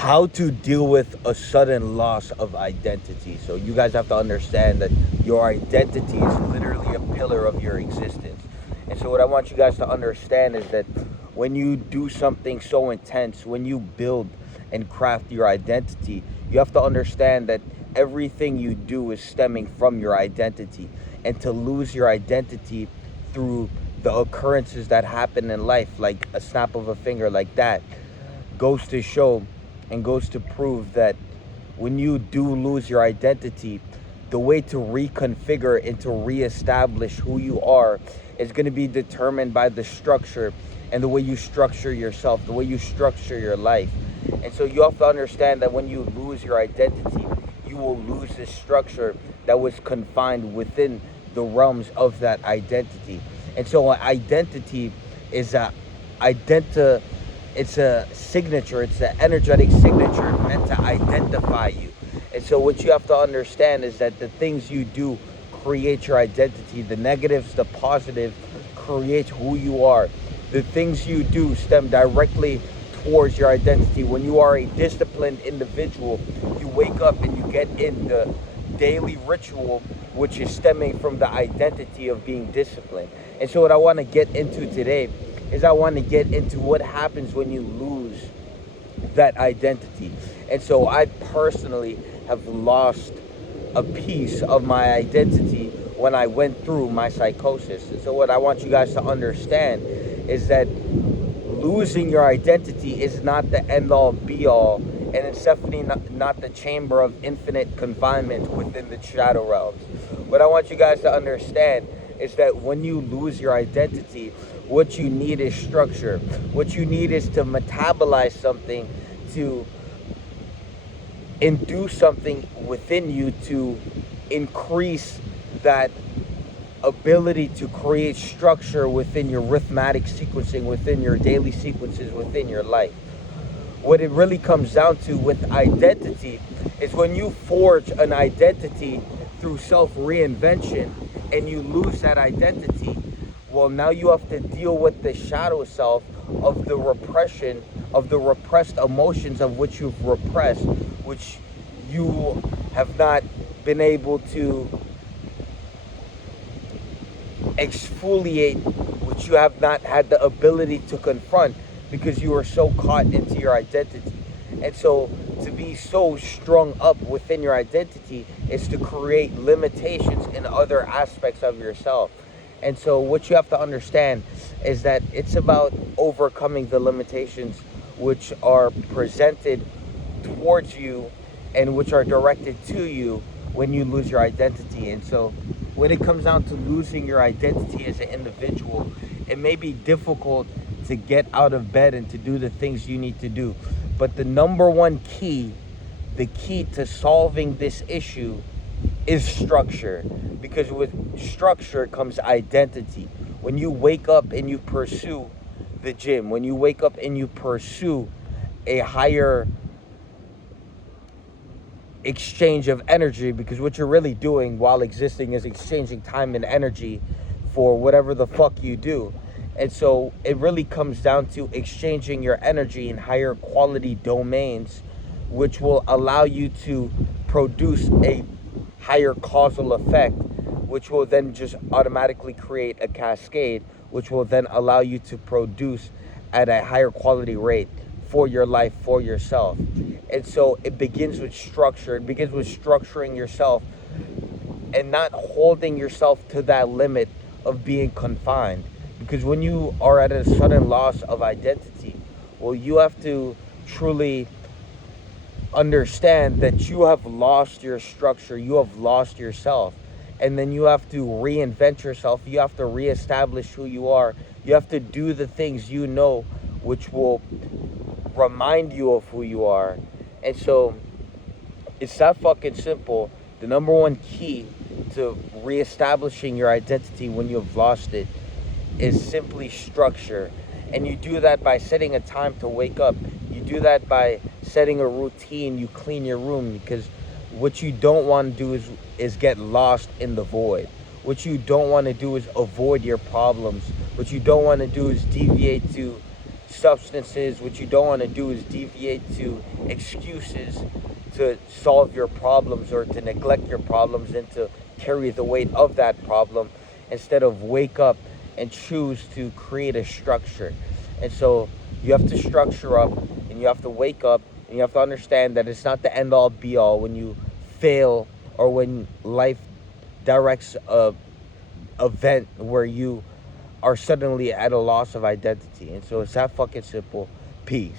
how to deal with a sudden loss of identity. So you guys have to understand that your identity is literally a pillar of your existence. And so what I want you guys to understand is that when you do something so intense, when you build and craft your identity, you have to understand that everything you do is stemming from your identity. And to lose your identity through the occurrences that happen in life, like a snap of a finger like that, goes to show and goes to prove that when you do lose your identity, the way to reconfigure and to reestablish who you are is going to be determined by the structure and the way you structure yourself, the way you structure your life. And so you have to understand that when you lose your identity, you will lose this structure that was confined within the realms of that identity. And so an identity is it's a signature, it's an energetic signature meant to identify you. And so what you have to understand is that the things you do create your identity. The negatives, the positives create who you are. The things you do stem directly towards your identity. When you are a disciplined individual, you wake up and you get in the daily ritual, which is stemming from the identity of being disciplined. And so what I want to get into today is I want to get into what happens when you lose that identity. And so I personally have lost a piece of my identity when I went through my psychosis. And so what I want you guys to understand is that losing your identity is not the end-all be-all, and it's definitely not the chamber of infinite confinement within the shadow realms. What I want you guys to understand is that when you lose your identity, what you need is structure. What you need is to metabolize something, to induce something within you to increase that ability to create structure within your arithmetic sequencing, within your daily sequences, within your life. What it really comes down to with identity is when you forge an identity through self-reinvention and you lose that identity, well, now you have to deal with the shadow self of the repression, of the repressed emotions of which you've repressed, which you have not been able to exfoliate, which you have not had the ability to confront because you are so caught into your identity. And so to be so strung up within your identity is to create limitations in other aspects of yourself. And so what you have to understand is that it's about overcoming the limitations which are presented towards you and which are directed to you when you lose your identity. And so when it comes down to losing your identity as an individual, it may be difficult to get out of bed and to do the things you need to do. But the number one key, the key to solving this issue is structure. Because with structure comes identity. When you wake up and you pursue the gym, when you wake up and you pursue a higher exchange of energy, because what you're really doing while existing is exchanging time and energy for whatever the fuck you do. And so it really comes down to exchanging your energy in higher quality domains, which will allow you to produce a higher causal effect, which will then just automatically create a cascade, which will then allow you to produce at a higher quality rate for your life, for yourself. And so it begins with structure. It begins with structuring yourself and not holding yourself to that limit of being confined. Because when you are at a sudden loss of identity, well, you have to truly understand that you have lost your structure, you have lost yourself, and then you have to reinvent yourself. You have to reestablish who you are. You have to do the things you know which will remind you of who you are. And so it's that fucking simple. The number one key to reestablishing your identity when you've lost it is simply structure. And you do that by setting a time to wake up. You do that by setting a routine. You clean your room, because what you don't want to do is get lost in the void. What you don't want to do is avoid your problems. What you don't want to do is deviate to substances. What you don't want to do is deviate to excuses to solve your problems or to neglect your problems and to carry the weight of that problem, instead of wake up and choose to create a structure. And so you have to structure up, and you have to wake up, and you have to understand that it's not the end all be all when you fail, or when life directs a event where you are suddenly at a loss of identity. And so it's that fucking simple. Peace.